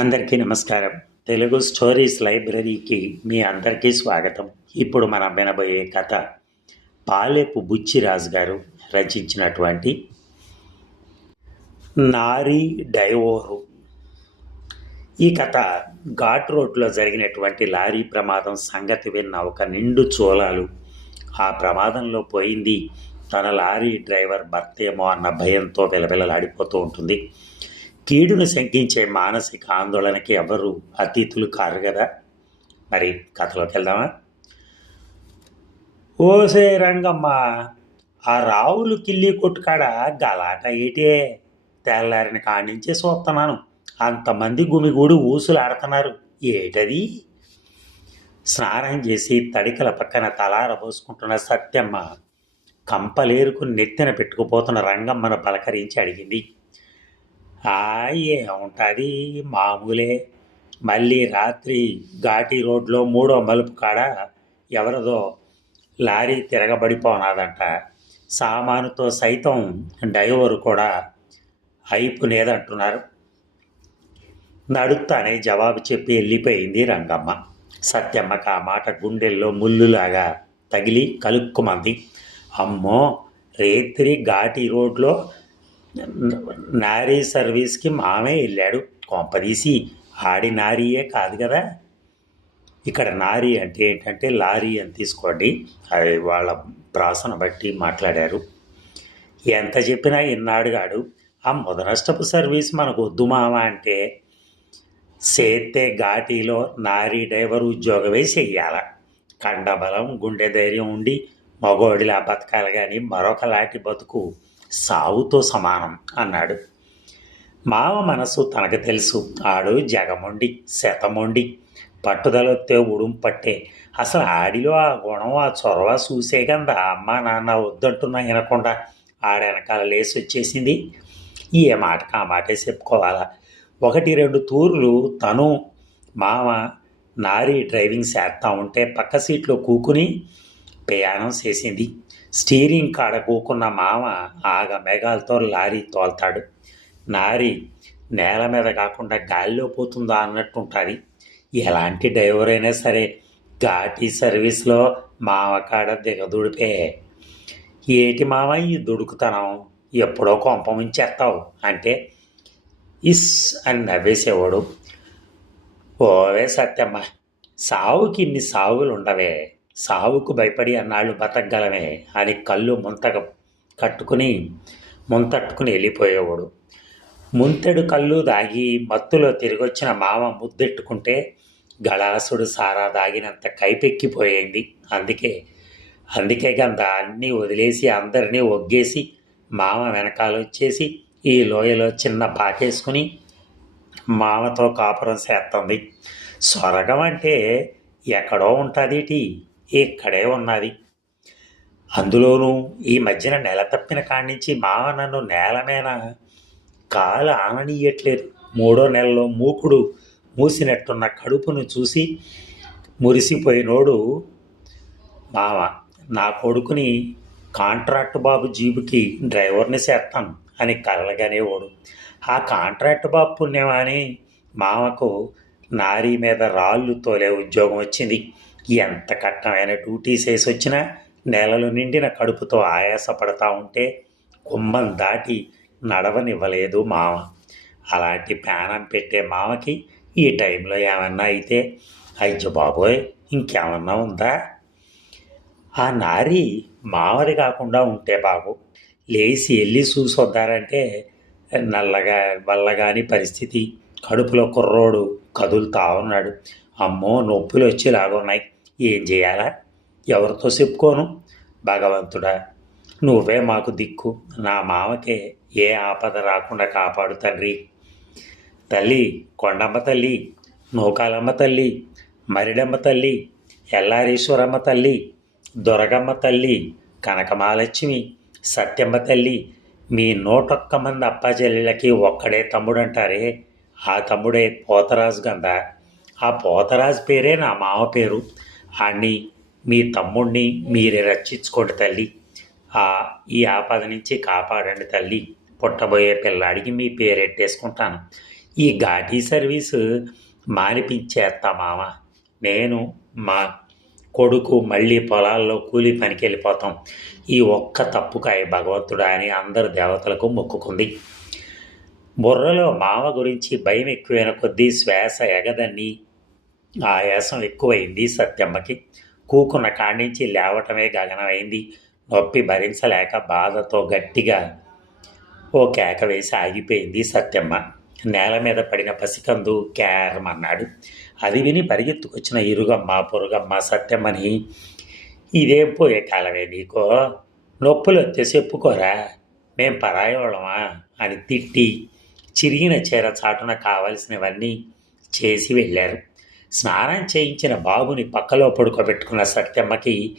అందరికీ నమస్కారం. తెలుగు స్టోరీస్ లైబ్రరీకి మీ అందరికీ స్వాగతం. ఇప్పుడు మనం వినబోయే కథ పాలెపు బుచ్చిరాజు గారు రచించినటువంటి నారీ డైవోరు ఈ కథ ఘాట్ రోడ్లో జరిగినటువంటి లారీ ప్రమాదం సంగతి విన్న ఒక నిండు చోళాలు ఆ ప్రమాదంలో పోయింది తన లారీ డ్రైవర్ భర్త ఏమో అన్న భయంతో విలవిలలాడిపోతూ ఉంటుంది. కీడును శంకించే మానసిక ఆందోళనకి ఎవరు అతీతులు కారు కదా? మరి కథలోకి వెళ్దామా? ఓసే రంగమ్మ ఆ రావులు కిల్లి కొట్టుకాడ గలాట ఏటే? తెల్లారిని కాడించే చూస్తున్నాను అంతమంది గుమిగూడి ఊసులాడుతున్నారు. ఏటది? స్నానం చేసి తడికల పక్కన తలార పోసుకుంటున్న సత్యమ్మ కంపలేరుకు నెత్తిన పెట్టుకుపోతున్న రంగమ్మను పలకరించి అడిగింది. ఏముంటుంది మామూలే. మళ్ళీ రాత్రి ఘాటి రోడ్లో మూడో మలుపు కాడ ఎవరిదో లారీ తిరగబడిపోనాదంట. సామానుతో సైతం డ్రైవరు కూడా అయిపోనేదంటున్నారు నడుస్తానే జవాబు చెప్పి వెళ్ళిపోయింది రంగమ్మ. సత్యమ్మకి ఆ మాట గుండెల్లో ముల్లులాగా తగిలి కలుక్కుమంది. అమ్మో రేత్రి ఘాటి రోడ్లో నారీ సర్వీస్కి మామే వెళ్ళాడు కొంపదీసి ఆడి నారీయే కాదు కదా. ఇక్కడ నారీ అంటే ఏంటంటే లారీ అని తీసుకోండి. అది వాళ్ళ ప్రాసన బట్టి మాట్లాడారు. ఎంత చెప్పినా ఇన్నాడుగాడు ఆ మొదనష్టపు సర్వీస్ మనకు వద్దు మామ అంటే సేత్తే ఘాటీలో నారీ డ్రైవర్ ఉద్యోగమే చెయ్యాల. కండబలం గుండె ధైర్యం ఉండి మగోడిలా బతకాలి కానీ మరొక లాంటి బతుకు సావుతో సమానం అన్నాడు. మావ మనసు తనకు తెలుసు. ఆడు జగమొండి శతమొండి. పట్టుదలొత్తే ఉడుం పట్టే. అసలు ఆడిలో ఆ గుణం ఆ చొరవ చూసే కదా అమ్మ నాన్న వద్దంటున్నా వినకుండా ఆడ వెనకాల లేసి వచ్చేసింది. ఏ మాటకు ఆ మాటే చెప్పుకోవాలా? ఒకటి రెండు తూర్లు తను మామ నారీ డ్రైవింగ్ చేస్తా ఉంటే పక్క సీట్లో కూకుని ప్రయాణం చేసింది. స్టీరింగ్ కాడ కూకున్న మామ ఆగ మేఘాలతో లారీ తోల్తాడు. నారి నేల మీద కాకుండా గాలిలో పోతుందా అన్నట్టు ఉంటుంది ఎలాంటి డ్రైవర్ అయినా సరే ఘాటీ సర్వీస్లో మామకాడ దిగదుడిపే. ఏటి మామ ఈ దుడుకుతనం? ఎప్పుడో కొంపం ముంచేస్తావు అంటే ఇస్ అని నవ్వేసేవాడు. ఓవే సత్యమ్మ సావుకి ఇన్ని సావులు ఉండవే సావుకు భయపడి అన్నాళ్ళు బతకగలమే. అని కళ్ళు ముంతక కట్టుకుని ముంతట్టుకుని వెళ్ళిపోయేవాడు. ముంతెడు కళ్ళు దాగి మత్తులో తిరిగొచ్చిన మామ ముద్దెట్టుకుంటే గళాసుడు సారా దాగినంత కైపెక్కిపోయింది. అందుకే అందుకే గంత అన్నీ వదిలేసి అందరినీ ఒగ్గేసి మామ వెనకాలొచ్చేసి ఈ లోయలో చిన్న పాకేసుకుని మామతో కాపురం చేస్తుంది స్వరగం అంటే ఎక్కడో ఉంటుంది టీ. ఇక్కడే ఉన్నది. అందులోనూ ఈ మధ్యన నెల తప్పిన కాడి నుంచి నన్ను నేల మీద కాలు ఆననీయట్లేదు. మూడో నెలలో మూకుడు మూసినట్టున్న కడుపును చూసి మురిసిపోయినోడు మావ నా కొడుకుని కాంట్రాక్ట్ బాబు జీబుకి డ్రైవర్ని చేస్తాను అని కలగనేవాడు ఆ కాంట్రాక్ట్ బాబు పుణ్యమని మామకు నారీ మీద రాళ్ళు తోలే ఉద్యోగం వచ్చింది. ఎంత కట్టమైన డ్యూటీ చేసి వచ్చినా నెలలు నిండిన కడుపుతో ఆయాసపడతా ఉంటే కుమ్మం దాటి నడవనివ్వలేదు మామ. అలాంటి ప్రాణం పెట్టే మామకి ఈ టైంలో ఏమన్నా అయితే అయ్యో బాబోయ్ ఇంకేమన్నా ఉందా? ఆ నారి మామది కాకుండా ఉంటే బాబు లేచి వెళ్ళి చూసొద్దారంటే నల్లగా వల్లగాని పరిస్థితి. కడుపులో కుర్రోడు కదులుతా ఉన్నాడు. అమ్మో నొప్పులు వచ్చి లాగున్నాయి. ఏం చేయాలా? ఎవరితో చెప్పుకోను? భగవంతుడా నువ్వే మాకు దిక్కు. నా మామకే ఏ ఆపద రాకుండా కాపాడు తండ్రి తల్లి కొండమ్మ తల్లి నూకాలమ్మ తల్లి మరిడమ్మ తల్లి ఎల్లారీశ్వరమ్మ తల్లి దొరగమ్మ తల్లి కనకమాలక్ష్మి సత్యమ్మ తల్లి మీ నూటొక్క మంది అప్పాచెల్లెళ్ళకి ఒక్కడే తమ్ముడంటారే? ఆ తమ్ముడే పోతరాజు గంధ. ఆ పోతరాజు పేరే నా మామ పేరు. అన్ని మీ తమ్ముడిని మీరే రక్షించుకోండి తల్లి. ఆ ఈ ఆపద నుంచి కాపాడండి తల్లి. పుట్టబోయే పిల్లాడికి మీ పేరెట్టేసుకుంటాను ఈ ఘాటీ సర్వీసు మానిపించేస్తా మామ. నేను మా కొడుకు మళ్ళీ పొలాల్లో కూలి పనికి వెళ్ళిపోతాం ఈ ఒక్క తప్పుకాయ భగవంతుడా అని అందరు దేవతలకు మొక్కుకుంది. బుర్రలో మామ గురించి భయం ఎక్కువైన కొద్దీ శ్వాస ఎగదని ఆయాసం ఎక్కువైంది సత్యమ్మకి. కూకున్న కాణించి నుంచి లేవటమే గగనమైంది. నొప్పి భరించలేక బాధతో గట్టిగా ఓ కేక వేసి ఆగిపోయింది సత్యమ్మ. నేల మీద పడిన పసికందు క్యారమన్నాడు అది విని పరిగెత్తుకొచ్చిన ఇరుగమ్మ పొరుగమ్మ సత్యమ్మని ఇదేం పోయే కాలమే నీకో. నొప్పులు వస్తే చెప్పుకోరా. మేం పరాయోళమా అని తిట్టి చిరిగిన చీర చాటున కావలసినవన్నీ చేసి వెళ్ళారు. స్నానం చేయించిన బాబుని పక్కలో పడుకోబెట్టుకున్న సత్యమ్మకి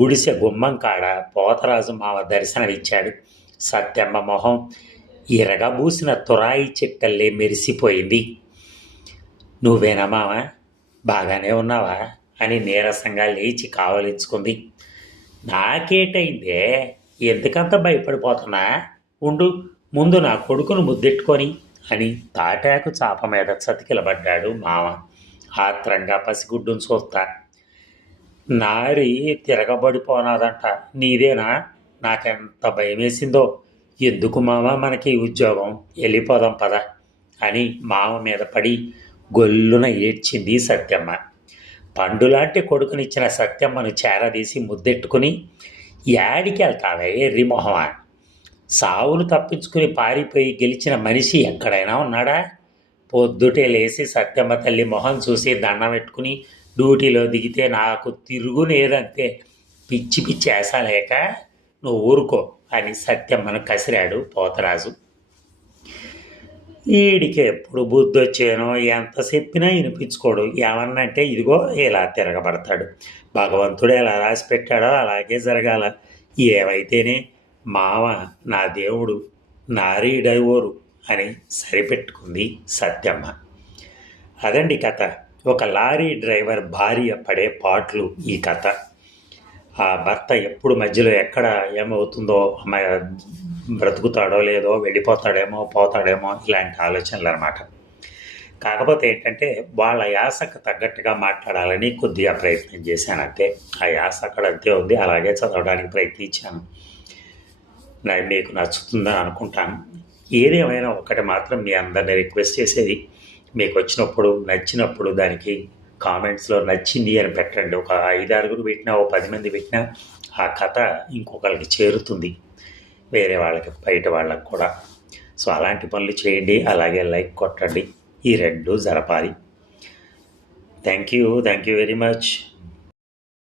గుడిసె గుమ్మం కాడ పోతరాజు మామ దర్శనమిచ్చాడు. సత్యమ్మ మొహం ఇరగబూసిన తురాయి చిట్టల్లే మెరిసిపోయింది. నువ్వేనా మామ? బాగానే ఉన్నావా? అని నీరసంగా లేచి కావలించుకుంది. నాకేటైందే? ఎందుకంత భయపడిపోతున్నా? ఉండు ముందు నా కొడుకును ముద్దెట్టుకొని అని తాటాకు చాప మీద చతికిలబడ్డాడు మామ. ఆత్రంగా పసిగుడ్డును చూస్తా. నారి తిరగబడిపోనాదంట. నీదేనా? నాకెంత భయమేసిందో. ఎందుకు మామ మనకి ఉద్యోగం? వెళ్ళిపోదాం పద అని మామ మీద పడి గొల్లున ఏడ్చింది సత్యమ్మ. పండులాంటి కొడుకునిచ్చిన సత్యమ్మను చేరదీసి ముద్దెట్టుకుని యాడికి వెళ్తావే ఎర్రిమొహమా సావును తప్పించుకుని పారిపోయి గెలిచిన మనిషి ఎక్కడైనా ఉన్నాడా? పొద్దుటే లేచి సత్యమ్మ తల్లి మొహం చూసి దండం పెట్టుకుని డ్యూటీలో దిగితే నాకు తిరుగునేదంతే పిచ్చి పిచ్చి వేసాలేక నువ్వు ఊరుకో అని సత్యమ్మను కసిరాడు పోతరాజు. ఈడికి ఎప్పుడు బుద్ధి వచ్చానో ఎంత చెప్పినా వినిపించుకోడు. ఏమన్నంటే ఇదిగో ఇలా తిరగబడతాడు. భగవంతుడు ఎలా రాసి పెట్టాడో అలాగే జరగాల. ఏమైతేనే మావ నా దేవుడు నారీ డైవోరు అని సరిపెట్టుకుంది సత్యమ్మ. అదండి కథ. ఒక లారీ డ్రైవర్ భార్య పడే పాటలు ఈ కథ. ఆ భర్త ఎప్పుడు మధ్యలో ఎక్కడ ఏమవుతుందో అమ్మాయి బ్రతుకుతాడో లేదో వెళ్ళిపోతాడేమో పోతాడేమో ఇలాంటి ఆలోచనలు అనమాట కాకపోతే ఏంటంటే వాళ్ళ యాసకు తగ్గట్టుగా మాట్లాడాలని కొద్దిగా ప్రయత్నం చేశానంటే ఆ యాస అక్కడ అంతే ఉంది అలాగే చదవడానికి ప్రయత్నించాను. మీకు నచ్చుతుందని అనుకుంటాను. ఏదేమైనా ఒకటి మాత్రం మీ అందరిని రిక్వెస్ట్ చేసేది. మీకు వచ్చినప్పుడు నచ్చినప్పుడు దానికి కామెంట్స్లో నచ్చింది అని పెట్టండి. ఒక ఐదు ఆరుగురు పెట్టినా ఓ పది మంది పెట్టినా ఆ కథ ఇంకొకరికి చేరుతుంది. వేరే వాళ్ళకి బయట వాళ్ళకి కూడా. సో అలాంటి పనులు చేయండి. అలాగే లైక్ కొట్టండి. ఈ రెండు జరపాలి. Thank you thank you very much.